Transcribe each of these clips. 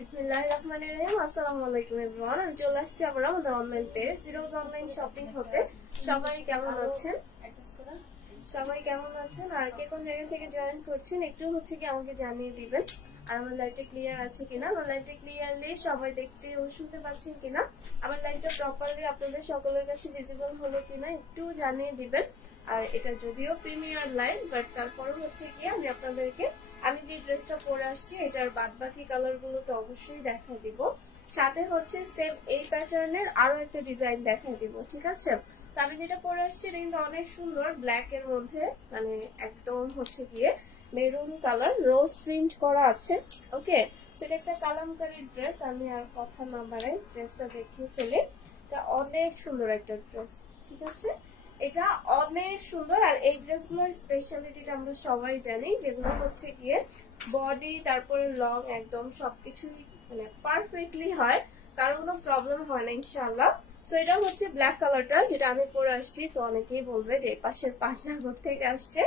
বিসমিল্লাহিররহমানিররহিম। আসসালামু আলাইকুম এভরিওয়ান। আমি চলে আসছি আবার আমাদের online page zeros online shopping হতে। সবাই কেমন আছেন? আর কে কোন জায়গা থেকে জয়েন করছেন একটু কি আমাকে জানিয়ে দিবেন। আর আমার লাইভটা ক্লিয়ার আছে কিনা, আমার লাইভটা ক্লিয়ারলি সবাই দেখতে ও শুনতে পাচ্ছেন কিনা, আমার লাইভটা প্রপারলি আপনাদের সকলের কাছে ভিজিবল হলো কিনা একটু জানিয়ে দিবেন। আর এটা যদিও প্রিমিয়ার লাইভ, বাট তারপরে কি আমি আপনাদেরকে আমি যে ড্রেসটা পরে আসছি এটার বাদ বাকি কালার গুলো তো অবশ্যই দেখা দিব, সাথে সেম এই প্যাটার্নের আরো একটা ডিজাইন দেখা দিব। ঠিক আছে, তো আমি যেটা পরে আসছি এটা কিন্তু অনেক সুন্দর, ব্ল্যাক এর মধ্যে মানে একদম গিয়ে মেরুন কালার রোজ প্রিন্ট করা আছে। ওকে, সেটা একটা কালামকারী ড্রেস। আমি আর কথা না বাড়াই ড্রেসটা দেখিয়ে ফেলে। এটা অনেক সুন্দর একটা ড্রেস। ঠিক আছে, এটা অনেক সুন্দর। আর এই ড্রেসগুলোর স্পেশালিটিটা আমরা সবাই জানি, যেগুলো গিয়ে বডি তারপরে লং একদম সবকিছুই মানে পারফেক্টলি হয়, কারো কোনো প্রবলেম হয় না ইনশাআল্লাহ। সো এটা ব্ল্যাক কালারটা যেটা আমি পরে আসছি। তো অনেকেই বলবে যে পাশের পাটনাগর থেকে আসছে,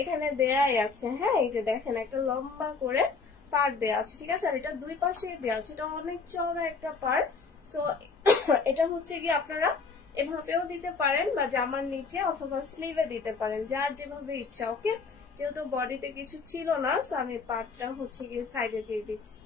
এখানে দেয়াই আছে। হ্যাঁ, এই যে দেখেন একটা লম্বা করে পাড় দেয়া আছে। ঠিক আছে, আর এটা দুই পাশে দেয়া আছে, এটা অনেক চওড়া একটা পাড়। সো এটা গিয়ে আপনারা এভাবেও দিতে পারেন বা জামার নিচে অথবা স্লিভে দিতে পারেন, যার যেভাবে ইচ্ছা। ওকে, যেহেতু বডিতে কিছু ছিল না, সো আমি পার্টটা গিয়ে সাইডে দিয়ে দিচ্ছি,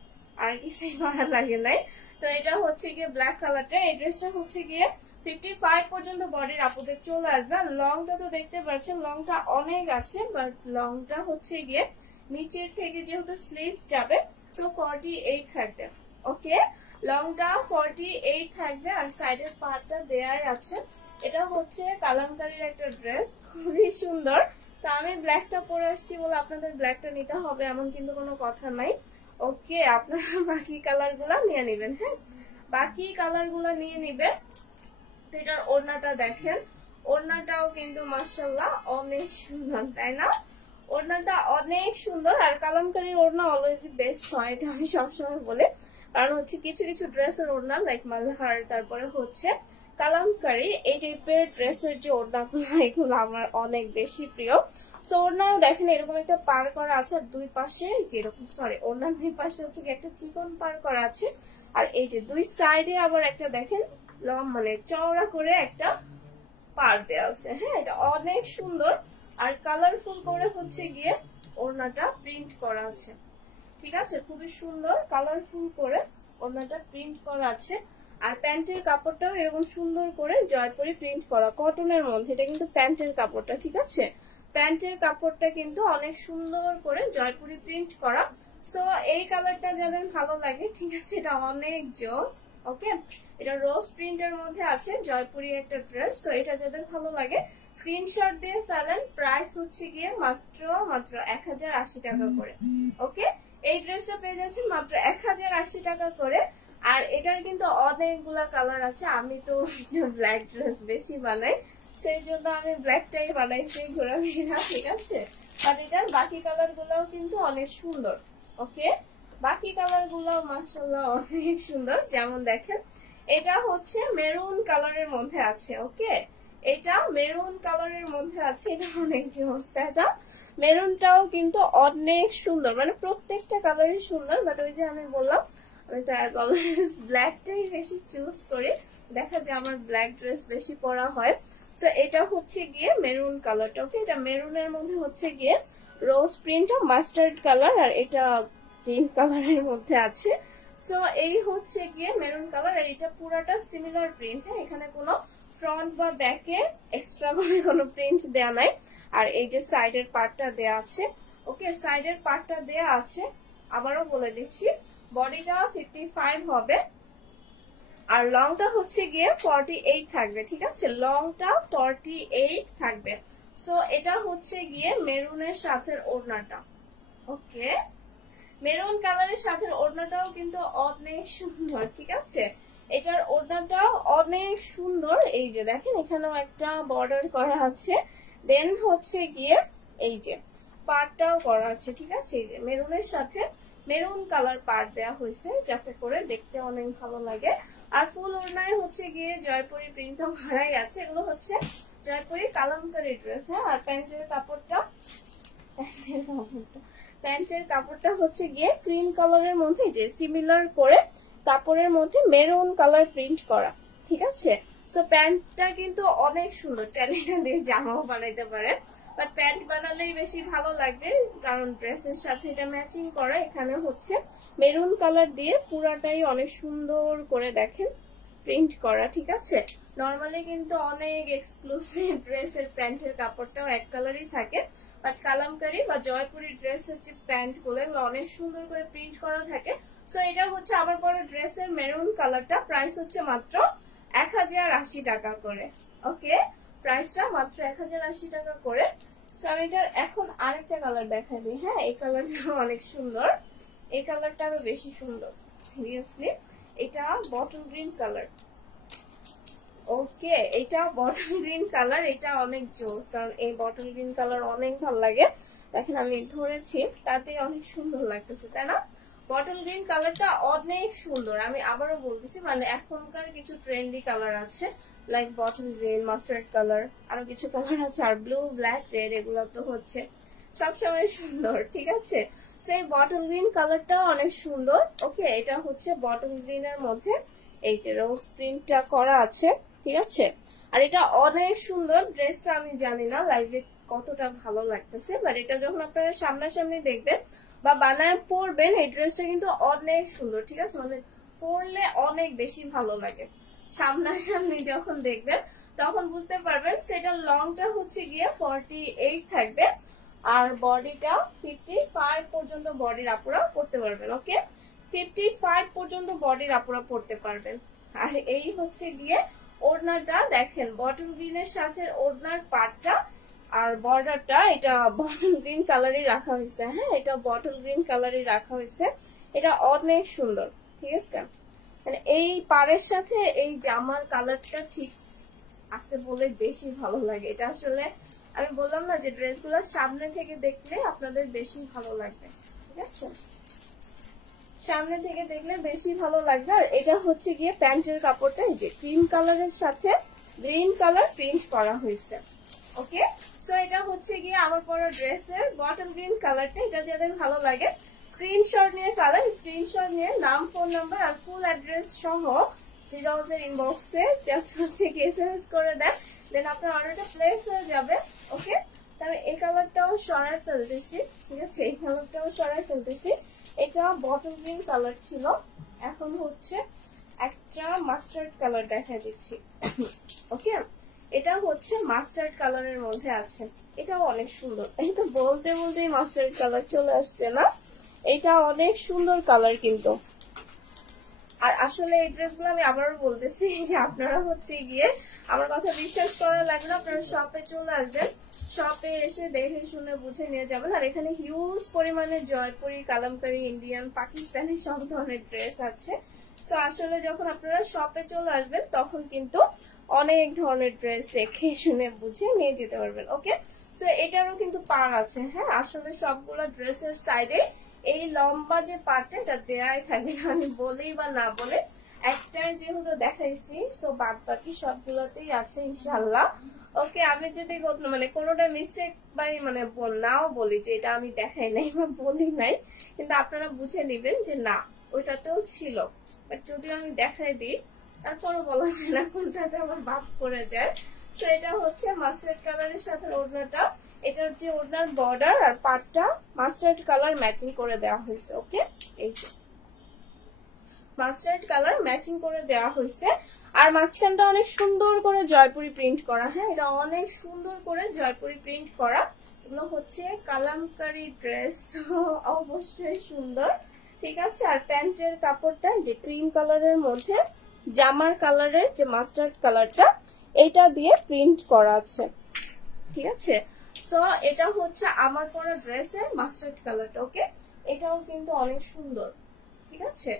আর কিছুই করা লাগে নাই। তো এটা গিয়ে ব্ল্যাক কালারটা। এই ড্রেসটা গিয়ে 55 পর্যন্ত বডির আপুদের চলে আসবে। আর লংটা তো দেখতে পাচ্ছেন, লংটা অনেক আছে, বাট লংটা গিয়ে নিচের থেকে যেহেতু স্লিভস যাবে, সো 48 থাকবে। ওকে, লংটা 48 থাকবে, আর সাইডের পার্টটা দেয়াই আছে। এটা কালামকারীর একটা ড্রেস, খুবই সুন্দর। তো আমি ব্ল্যাকটা পরে আসছি বলে আপনাদের ব্ল্যাকটা নিতে হবে এমন কিন্তু কোনো কথা নাই। ওকে, আপনারা বাকি কালার গুলা নিয়ে নিবেন। হ্যাঁ, বাকি কালার গুলা নিয়ে নিবেন। তো এটার ওড়নাটা দেখেন, ওড়নাটাও কিন্তু মাশাআল্লাহ অনেক সুন্দর, তাই না? ওড়নাটা অনেক সুন্দর। আর কালামকারীর ওড়না অলওয়েজ বেস্ট হয়, এটা আমি সবসময় বলি। কারণ কিছু কিছু ড্রেসের ওড়না লাইক মালহার, তারপরে কালামকারী, এই টাইপের ড্রেসের যে ওড়নাগুলো এগুলো আমার অনেক বেশি প্রিয়। সো ওড়নাও দেখেন এরকম একটা পার করা আছে, আর দুই পাশে যেরকম ওড়নার দুই পাশে একটা চিকন পার করা আছে। আর এই যে দুই সাইডে আবার একটা দেখেন মানে চওড়া করে একটা পার দেওয়া আছে। হ্যাঁ, এটা অনেক সুন্দর। আর কালারফুল করে গিয়ে ওড়নাটা প্রিন্ট করা আছে। ঠিক আছে, খুবই সুন্দর কালারফুল করে ওড়নাটা প্রিন্ট করা আছে। আর প্যান্টের কাপড়টাও এরকম সুন্দর করে জয়পুরি প্রিন্ট করা, কটনের মধ্যে। এটা কিন্তু প্যান্টের কাপড়টা। ঠিক আছে, প্যান্টের কাপড়টা কিন্তু অনেক সুন্দর করে জয়পুরি প্রিন্ট করা। সো এই কালারটা যাদের ভালো লাগে, ঠিক আছে, এটা অনেক জোস। ওকে, এটা রোজ প্রিন্টের মধ্যে আছে, জয়পুরি একটা ড্রেস। সো এটা যাদের ভালো লাগে স্ক্রিনশট দিয়ে ফেলেন। প্রাইস গিয়ে মাত্র 1080 টাকা করে। ওকে, এই ড্রেসটা পেয়ে যাচ্ছে মাত্র 1080 টাকা করে। আর এটার কিন্তু অনেকগুলা কালার আছে। আমি তো ব্ল্যাক ড্রেস বেশি বানাই, সেই জন্য আমি ব্ল্যাকটাই বানাইছি ঘোরাফেরা। ঠিক আছে, আর এটার বাকি কালার গুলাও কিন্তু অনেক সুন্দর। ওকে, বাকি কালার গুলাও মাশাআল্লাহ অনেক সুন্দর। যেমন দেখেন এটা মেরুন কালারের মধ্যে আছে। ওকে, এটা মেরুন কালারের মধ্যে আছে, এটা অনেক জোস। এটা মেরুনটাও কিন্তু অনেক সুন্দর, মানে প্রত্যেকটা কালারই সুন্দর। বাট ওই যে আমি বললাম, আমি তো অ্যাজ অলওয়েজ ব্ল্যাকটাই বেশি চুজ করি, দেখা যায় আমার ব্ল্যাক ড্রেস বেশি পরা হয়। তো এটা গিয়ে মেরুন কালারটা। ওকে, এটা মেরুনের মধ্যে গিয়ে রোজ প্রিন্ট মাস্টার্ড কালার, আর এটা গ্রিন কালারের মধ্যে আছে। সো এই গিয়ে মেরুন কালার, আর এটা পুরাটা সিমিলার প্রিন্ট। হ্যাঁ, এখানে কোনো ফ্রন্ট বা ব্যাকে এক্সট্রা করে কোনো প্রিন্ট দেয়া নাই। আর এই যে সাইডের পার্টটা দেয়া আছে। ওকে, সাইডের পার্টটা দেয়া আছে। আবারও বলে দিচ্ছি, বডিটা 55 হবে, আর লংটা গিয়ে 48 থাকবে। ঠিক আছে, লংটা 48 থাকবে। সো এটা গিয়ে মেরুনের সাথে ওড়নাটা। ওকে, মেরুন কালারের সাথে ওড়নাটাও কিন্তু অনেক সুন্দর। ঠিক আছে, এটার ওড়নাটাও অনেক সুন্দর। এই যে দেখেন এখানেও একটা বর্ডার করা আছে, দেন গিয়ে এই যে পাড়টাও করা আছে। ঠিক আছে, এই যে মেরুনের সাথে মেরুন কালার পাড় দেওয়া হয়েছে, যাতে করে দেখতে অনেক ভালো লাগে। আর ফুল ওড়নায় গিয়ে জয়পুরি প্রিন্টও করাই আছে। এগুলো জয়পুরি কালামকারী ড্রেস। হ্যাঁ, আর প্যান্টের কাপড়টা প্যান্টের কাপড়টা হচ্ছে গিয়ে ক্রিম কালারের মধ্যে যে সিমিলার করে কাপড়ের মধ্যে মেরুন কালার প্রিন্ট করা, ঠিক আছে। সো প্যান্টটা কিন্তু অনেক সুন্দর, চাইলে দিয়ে জামাও বানাইতে পারে, বাট প্যান্ট বানালেই বেশি ভালো লাগবে কারণ ড্রেসের সাথে এটা ম্যাচিং করা। এখানে হচ্ছে মেরুন কালার দিয়ে পুরাটাই অনেক সুন্দর করে দেখেন প্রিন্ট করা, ঠিক আছে। নর্মালি কিন্তু অনেক এক্সক্লুসিভ ড্রেসের প্যান্টের কাপড়টাও এক কালারই থাকে, বাট কালামকারী বা জয়পুরি ড্রেসের যে প্যান্ট গুলো এগুলো অনেক সুন্দর করে প্রিন্ট করা থাকে। সো এটা হচ্ছে আমার পরে ড্রেসের মেরুন কালারটা, প্রাইস হচ্ছে মাত্র 1080 টাকা করে। ওকে, প্রাইসটা মাত্র 1080 টাকা করে। সো আমি এটার এখন আরেকটা কালার দেখাই দিই। হ্যাঁ, এই কালারটা অনেক সুন্দর, এই কালারটা আরো বেশি সুন্দর সিরিয়াসলি। এটা বটল গ্রিন কালার। ওকে, এটা বটল গ্রিন কালার, এটা অনেক জোস, কারণ এই বটল গ্রিন কালার অনেক ভালো লাগে। দেখেন আমি ধরেছি, তাতে অনেক সুন্দর লাগতেছে, তাই না? বটল গ্রিন কালারটা অনেক সুন্দর। আমি আবারও বলতেছি, মানে এখনকার কিছু ট্রেন্ডি কালার আছে like bottle green, mustard colour, আরো কিছু কালার আছে, আর ব্লু, ব্ল্যাক, রেড, এগুলো তো হচ্ছে সবসময় সুন্দর, ঠিক আছে। সেই বটল গ্রিন কালারটাও অনেক সুন্দর। ওকে, এটা হচ্ছে বটল গ্রিনের মধ্যে এই যে রোজ প্রিন্টটা করা আছে, ঠিক আছে। আর এটা অনেক সুন্দর ড্রেসটা। আমি জানি না লাইভে কতটা ভালো লাগতেছে, বাট এটা যখন আপনারা সামনাসামনি দেখবেন বা বানায় পরবেন, এই ড্রেসটা কিন্তু অনেক সুন্দর, ঠিক আছে। মানে পরলে অনেক বেশি ভালো লাগে। সামনাসামনি যখন দেখবেন তখন বুঝতে পারবেন। সেটা লংটা হচ্ছে গিয়ে 48 থাকবে, আর বডিটা 55 পর্যন্ত বডির আপুরা পড়তে পারবেন। ওকে, 55 পর্যন্ত বডির আপুরা পড়তে পারবেন। আর এই হচ্ছে গিয়ে ওড়নাটা, দেখেন বটল গ্রিনের সাথে ওড়নার পাটটা আর বর্ডারটা এটা বটল গ্রিন কালারই রাখা হয়েছে। হ্যাঁ, এটা বটল গ্রিন কালারই রাখা হয়েছে। এটা অনেক সুন্দর, ঠিক আছে। মানে এই পাড়ের সাথে এই জামার কালারটা ঠিক আছে বলে বেশি ভালো লাগে। এটা আসলে আমি বললাম না যে ড্রেসগুলো সামনে থেকে দেখলে আপনাদের বেশি ভালো লাগবে, ঠিক আছে। সামনে থেকে দেখলে বেশি ভালো লাগবে। আর এটা হচ্ছে গিয়ে প্যান্টের কাপড়টা এই যে ক্রিম কালারের সাথে গ্রিন কালার প্রিন্ট করা হয়েছে। ওকে, সো এটা হচ্ছে গিয়ে আমার পরা ড্রেসের বটল গ্রিন কালারটা। এটা যাদের ভালো লাগে স্ক্রিনশট নিয়ে কালার, স্ক্রিনশট নিয়ে নাম, ফোন নাম্বার আর ফুল অ্যাড্রেস সহ সিরাউজের ইনবক্সে জাস্ট হচ্ছে কি এসএমএস করে দেন, দেন আপনার অর্ডারটা প্লেস হয়ে যাবে। ওকে, তবে এই কালারটাও সরাই ফেলতেছি, ঠিক আছে। এই কালারটাও সরাই ফেলতেছি। এটা বটল গ্রিন কালার ছিল, এখন হচ্ছে একটা মাস্টার্ড কালার দেখা দিচ্ছি। ওকে, এটা হচ্ছে মাস্টার্ড কালারের মধ্যে আছে। এটাও অনেক সুন্দর। এই তো বলতে বলতেই মাস্টার্ড কালার চলে আসছে না? এটা অনেক সুন্দর কালার কিন্তু। আর আসলে এই ড্রেসগুলো আমি আবারও বলতেছি যে আপনারা হচ্ছে গিয়ে আমার কথা বিশ্বাস করা লাগবে, আপনারা শপে চলে আসবেন, শপে এসে দেখে শুনে বুঝে নিয়ে যাবেন। আর এখানে হিউজ পরিমাণে জয়পুরি, কালামকারী, ইন্ডিয়ান, পাকিস্তানি সব ধরনের ড্রেস আছে। তো আসলে যখন আপনারা শপে চলে আসবেন তখন কিন্তু অনেক ধরনের ড্রেস দেখে শুনে বুঝে নিয়ে যেতে পারবেন। ওকে, তো এটারও কিন্তু পার আছে। হ্যাঁ, আসলে সবগুলো ড্রেসের সাইডে এই লম্বা যে পার্টটা এটা দেয়াই থাকবে, আমি বলেই বা না বলে একটাই যেহেতু দেখাইছি, সো বাদ বাকি সবগুলোতেই আছে ইনশাল্লাহ। ওকে, আমি যদি মানে কোনোটা মিস্টেক বাই মানে নাও বলি যে এটা আমি দেখাই নাই বা বলি নাই, কিন্তু আপনারা বুঝে নিবেন যে না ওইটাতেও ছিল, বাট যদিও আমি দেখাই দিই তারপরও বলা যায় না কোনটাতে আমার বাদ পড়ে যায়। সো এটা হচ্ছে মাস্টার্ড কালারের সাথে ওড়নাটা, এটার যে ওড়নার বর্ডার আর পাটটা মাস্টার্ড কালার ম্যাচিং করে দেওয়া হয়েছে। ওকে, এই যে মাস্টার্ড কালার ম্যাচিং করে দেওয়া হয়েছে। আর মাঝখানটা অনেক সুন্দর করে জয়পুরি প্রিন্ট করা। হ্যাঁ, এটা অনেক সুন্দর করে জয়পুরি প্রিন্ট করা। এগুলো হচ্ছে কালামকারী ড্রেস, অবশ্যই সুন্দর, ঠিক আছে। আর প্যান্টের কাপড়টা যে ক্রিম কালারের মধ্যে জামার কালারের যে মাস্টার্ড কালারটা এটা দিয়ে প্রিন্ট করা আছে, ঠিক আছে। সো এটা হচ্ছে আমার পরা ড্রেসের মাস্টার্ড কালারটা। ওকে, এটাও কিন্তু অনেক সুন্দর, ঠিক আছে।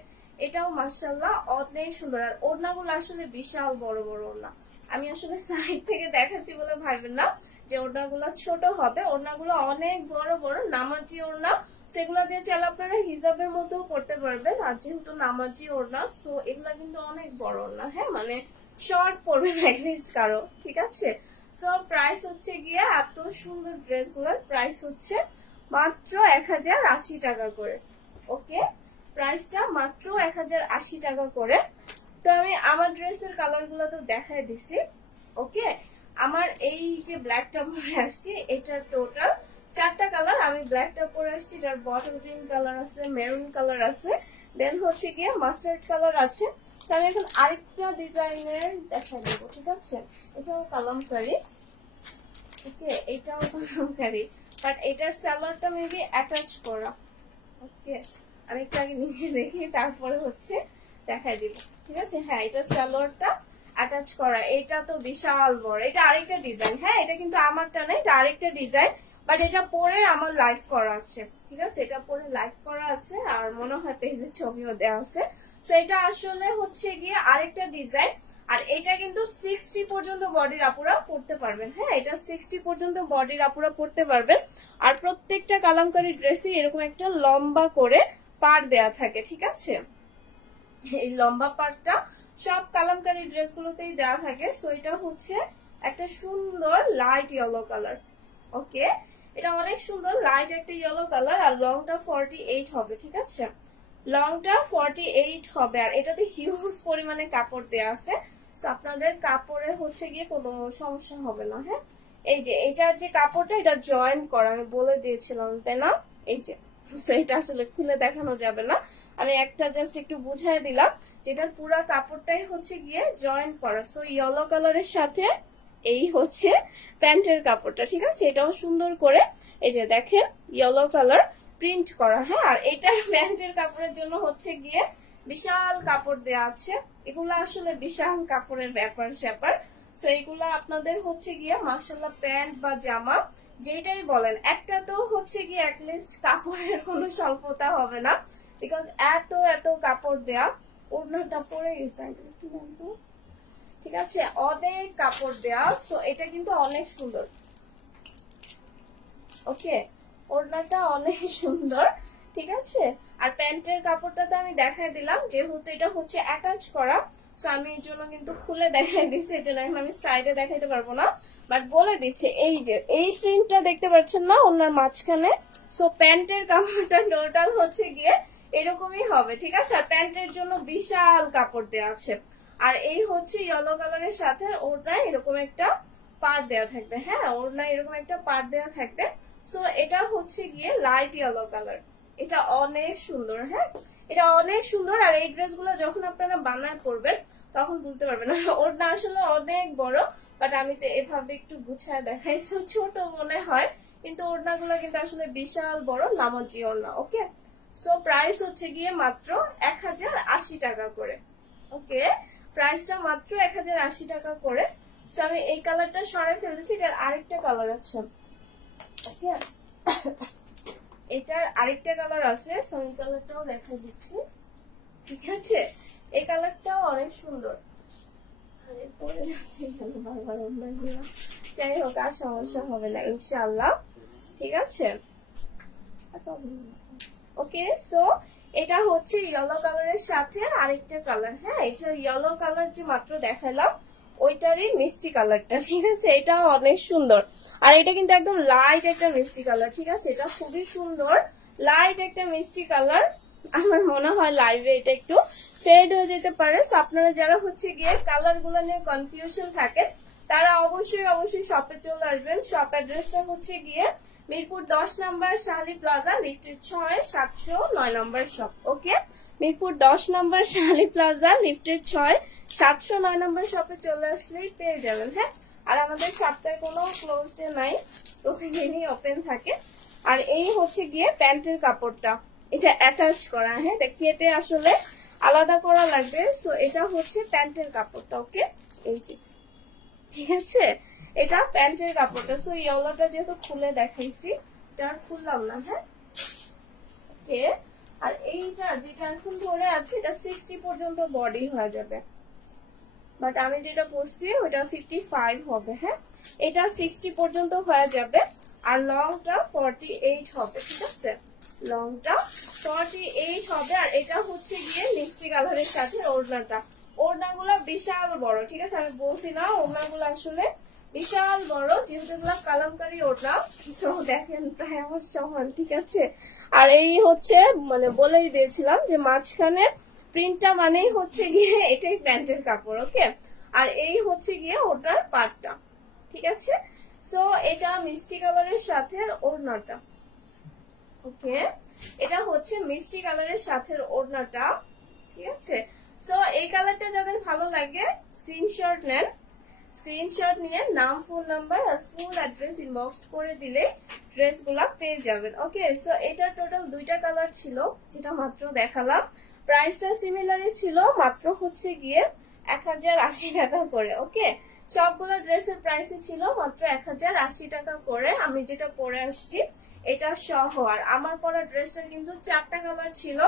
এটাও মাশাআল্লাহ অনেক সুন্দর। আর ওড়নাগুলো আসলে বিশাল বড় বড় ওড়না। আমি আসলে সাইড থেকে দেখাচ্ছি বলে ভাবেন না যে ওড়নাগুলো ছোট হবে, ওড়নাগুলো অনেক বড় বড় নামাজি ওড়না। সেগুলো দিয়ে চাইলে আপনারা হিজাবের মধ্যেও পড়তে পারবেন। আর যেহেতু নামাজি ওড়না, সো এগুলা কিন্তু অনেক বড় ওড়না। হ্যাঁ, মানে শর্ট পড়বেন অ্যাটলিস্ট কারো, ঠিক আছে। সো প্রাইস হচ্ছে গিয়ে এত সুন্দর ড্রেসগুলোর প্রাইস হচ্ছে মাত্র 1080 টাকা করে। ওকে, প্রাইসটা মাত্র 1080 টাকা করে। তো আমি আমার ড্রেসের কালার গুলো তো দেখাই দিছি। ওকে, আমার এই যে ব্ল্যাকটা পরে আসছি, এটার টোটাল 4টা কালার। আমি ব্ল্যাকটা পরে আসছি, এটার বটল গ্রিন কালার আছে, মেরুন কালার আছে, দেন হচ্ছে গিয়ে মাস্টার্ড কালার আছে। তো আমি এখন আরেকটা ডিজাইনের দেখা দেবো, ঠিক আছে? এটাও কালামকারী। ওকে, এটাও কালামকারী, বাট এটার সালোয়ারটা মেবি অ্যাটাচ করা। ওকে, আমি একটু আগে নিচে দেখি, তারপরে হচ্ছে দেখাই দিব, ঠিক আছে? হ্যাঁ, এটা সালোয়ারটা অ্যাটাচ করা। এটা তো বিশাল বড়, এটা আরেকটা ডিজাইন। হ্যাঁ, এটা কিন্তু আমারটা না, এটা আরেকটা ডিজাইন, বাট এটা পরে আমার লাইভ করা আছে, ঠিক আছে? এটা পরে লাইভ করা আছে, আর মনে হয় পেজের ছবিও দেওয়া আছে। তো এটা আসলে হচ্ছে গিয়ে আরেকটা ডিজাইন। আর এটা কিন্তু 60 পর্যন্ত বডির আপুরা পড়তে পারবেন। হ্যাঁ, এটা 60 পর্যন্ত বডির আপুরা পড়তে পারবেন। আর প্রত্যেকটা কালামকারী ড্রেসে এরকম একটা লম্বা করে পাড় দেয়া থাকে, ঠিক আছে? এই লম্বা পাড়টা সব কালামকারী ড্রেসগুলোতেই দেওয়া থাকে। সো এটা হচ্ছে একটা সুন্দর লাইট ইয়েলো কালার। ওকে, এটা অনেক সুন্দর লাইট একটা ইয়েলো কালার। আর লংটা 48 হবে, ঠিক আছে? লংটা 48 হবে। আর এটাতে হিউজ পরিমাণে কাপড় দেওয়া আছে, সো আপনাদের কাপড়ে হচ্ছে গিয়ে কোনো সমস্যা হবে না। হ্যাঁ, এই যে এটার যে কাপড়টা, এটা জয়েন করা, আমি বলে দিয়েছিলাম তাই না? এই যে, সো এটা আসলে খুলে দেখানো যাবে না, আমি একটা জাস্ট একটু বুঝাই দিলাম, যেটার পুরো কাপড়টাই হচ্ছে গিয়ে জয়েন করা। সো ইয়েলো কালারের সাথে এই হচ্ছে প্যান্টের কাপড়টা, ঠিক আছে? এটাও সুন্দর করে এই যে দেখেন ইয়েলো কালার প্রিন্ট করা। হ্যাঁ, আর এটার প্যান্টের কাপড়ের জন্য হচ্ছে গিয়ে বিশাল কাপড় দেওয়া আছে। এগুলো আসলে বিশাল কাপড়ের ব্যাপার স্যাপার। সো এগুলো আপনাদের হচ্ছে গিয়ে মাশাআল্লাহ প্যান্ট বা জামা যেটাই বলেন, একটা তো হচ্ছে গিয়ে অ্যাটলিস্ট কাপড়ের কোনো স্বল্পতা হবে না, বিকজ এত এত কাপড় দেয়া। ওড়নাটা পরে গেছে, ঠিক আছে? অনেক কাপড় দেয়া। সো এটা কিন্তু অনেক সুন্দর। ওকে, ওড়নাটা অনেক সুন্দর, ঠিক আছে? আর প্যান্টের কাপড়টা তো আমি দেখাই দিলাম, যেহেতু এটা হচ্ছে অ্যাটাচ করা, সো আমি এর জন্য কিন্তু খুলে দেখাই দিচ্ছি। এটা এখন আমি সাইডে দেখাইতে পারবো না, বাট বলে দিচ্ছে এই যে এই প্রিন্টটা দেখতে পাচ্ছেন না ওনার মাঝখানে। সো প্যান্টের কাপড়টা টোটাল হচ্ছে গিয়ে এরকমই হবে, ঠিক আছে? আর প্যান্টের জন্য বিশাল কাপড় দেওয়া আছে। আর এই হচ্ছে ইয়েলো কালারের সাথে ওড়নায় এরকম একটা পাড় দেওয়া থাকবে। হ্যাঁ, ওড়নায় এরকম একটা পাড় দেওয়া থাকবে। সো এটা হচ্ছে গিয়ে লাইট ইয়েলো কালার। এটা অনেক সুন্দর। হ্যাঁ, এটা অনেক সুন্দর। আর এই ড্রেসগুলো যখন আপনারা বানায় করবেন তখন বুঝতে পারবেন। ওড়না আসলে অনেক বড়, বাট আমি তো এভাবে একটু গুছায় দেখাই, ছোট মনে হয়, কিন্তু ওড়নাগুলো কিন্তু আসলে বিশাল বড় লামজি ওড়না। ওকে, সো প্রাইস হচ্ছে গিয়ে মাত্র 1080 টাকা করে। ওকে, প্রাইসটা মাত্র 1080 টাকা করে। সো আমি এই কালারটা সরাই ফেলতেছি, এটার আরেকটা কালার আছে। ওকে, এটার আরেকটা কালার আছে, সো এই কালারটাও দেখা দিচ্ছি, ঠিক আছে? এই কালারটাও অনেক সুন্দর। যাই হোক, আর সমস্যা হবে না ইনশাআল্লাহ, ঠিক আছে? ওকে, সো এটা হচ্ছে ইয়েলো কালারের সাথে আরেকটা কালার। হ্যাঁ, এটা ইয়েলো কালার যে মাত্র দেখালাম ওইটারই মিষ্টি কালারটা, ঠিক আছে? এটা অনেক সুন্দর। আর এটা কিন্তু একদম লাইট একটা মিষ্টি কালার, ঠিক আছে? এটা খুবই সুন্দর লাইট একটা মিষ্টি কালার। আমার মনে হয় লাইভে এটা একটু ফেড হয়ে যেতে পারে। সো আপনারা যারা হচ্ছে গিয়ে কালার গুলো নিয়ে কনফিউশন থাকে, তারা অবশ্যই শপে চলে আসবেন। শপ অ্যাড্রেসটা হচ্ছে গিয়ে মিরপুর 10 নম্বর শাহালি প্লাজা, লিফটের 6, 709 নম্বর শপ। ওকে, মিরপুর 10 নম্বর শাহালি প্লাজা, লিফটের 6, 709 নম্বর শপে চলে আসলেই পেয়ে যাবেন। হ্যাঁ, আর আমাদের সপ্তাহে কোনো ক্লোজ ডে নাই, প্রতিদিনই ওপেন থাকে। আর এই হচ্ছে গিয়ে প্যান্টের কাপড়টা, এটা অ্যাটাচ করা। হ্যাঁ, এটা কেটে আসলে আলাদা করা লাগবে। সো এটা হচ্ছে প্যান্টের কাপড়টা। ওকে, এই যে, ঠিক আছে? এটা প্যান্টের কাপড়টা। সো ইয়েলোটা যেহেতু খুলে দেখাইছি, এটা আর খুললাম না। হ্যাঁ, ওকে। আর এইটা যেটা এখন ধরে আছে, এটা 60 পর্যন্ত বডি হয়ে যাবে, বাট আমি যেটা করছি ওটা 55 হবে। হ্যাঁ, এটা 60 পর্যন্ত হয়ে যাবে। আর লংটা 48 হবে, ঠিক আছে? লংটা 48 হবে। আর এটা হচ্ছে গিয়ে মিষ্টি কালারের সাথে ওড়নাটা। ওড়নাগুলো বিশাল বড়, ঠিক আছে? আমি বলছি না ওড়নাগুলো আসলে বিশাল বড়, যেহেতু কালামকারী ওটা, সো দেখেন প্রায় আমার সমান, ঠিক আছে। আর এই হচ্ছে মানে বলেই দিয়েছিলাম যে মাঝখানে প্রিন্টটা মানেই হচ্ছে গিয়ে এটাই প্যান্টের কাপড়, ওকে। আর এই হচ্ছে গিয়ে ওটার পাটটা, ঠিক আছে। সো এটা মিষ্টি কালারের সাথে ওড়নাটা, ওকে। এটা হচ্ছে মিষ্টি কালারের সাথে ওড়নাটা, ঠিক আছে। সো এই কালারটা যাদের ভালো লাগে স্ক্রিনশট নেন, স্ক্রিনশট নিয়ে নাম, ফোন নাম্বার আর ফুল অ্যাড্রেস ইনবক্স করে দিলে ড্রেসগুলা পেয়ে যাবেন, ওকে। সো এটা টোটাল দুইটা কালার ছিল, যেটা মাত্র দেখালাম। প্রাইসটা সিমিলারই ছিল, মাত্র হচ্ছে গিয়ে 1080 টাকা করে, ওকে। সবগুলো ড্রেসের প্রাইসই ছিল মাত্র 1080 টাকা করে। আমি যেটা পরে আসছি এটা সহ, আর আমার পরা ড্রেসটার কিন্তু 4টা কালার ছিল।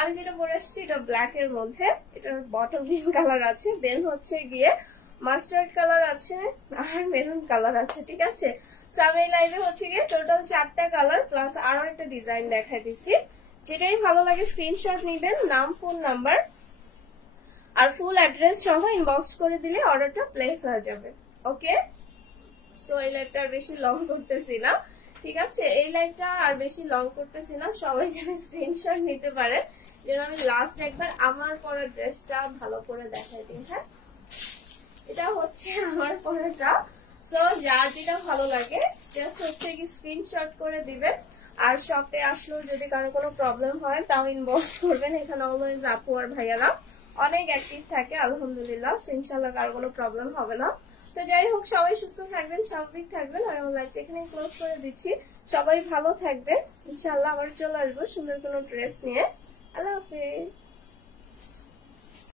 আমি যেটা পরে আসছি এটা ব্ল্যাক এর মধ্যে, এটার বটল গ্রিন কালার আছে, দেন হচ্ছে গিয়ে মাস্টার্ড কালার আছে আর মেরুন কালার আছে, ঠিক আছে। আমি লাইভে হচ্ছে গিয়ে টোটাল 4টা কালার প্লাস আরো একটা ডিজাইন দেখাই দিচ্ছি। যেটাই ভালো লাগে স্ক্রিনশট নিবেন, নাম, ফোন নাম্বার আর ফুল অ্যাড্রেস সহ ইনবক্স করে দিলে অর্ডারটা প্লেস হয়ে যাবে, ওকে। সো এই লাইভটা আর বেশি লং করতেছি না, ঠিক আছে। এই লাইভটা আর বেশি লং করতেছি না, সবাই যেন স্ক্রিনশট নিতে পারে, যেন আমি লাস্ট একবার আমার পরা ড্রেসটা ভালো করে দেখাই দিই। হ্যাঁ, এটা হচ্ছে আমার পরাটা। সো যার যেটা ভালো লাগে জাস্ট হচ্ছে কি স্ক্রিনশট করে দিবেন। আর শপে আসলেও যদি কারো কোনো প্রবলেম হয় তাও ইনবক্স করবেন, এখানে অলওয়েজ আপু আর ভাইয়ারা অনেক অ্যাক্টিভ থাকে আলহামদুলিল্লাহ, ইনশাল্লাহ কারো কোনো প্রবলেম হবে না। তো যাই হোক, সবাই সুস্থ থাকবেন, স্বাভাবিক থাকবেন। আর আমার লাইফটা এখানে ক্লোজ করে দিচ্ছি। সবাই ভালো থাকবেন, ইনশাল্লাহ আবার চলে আসবো সুন্দর কোনো ড্রেস নিয়ে। আল্লাহ হাফিজ।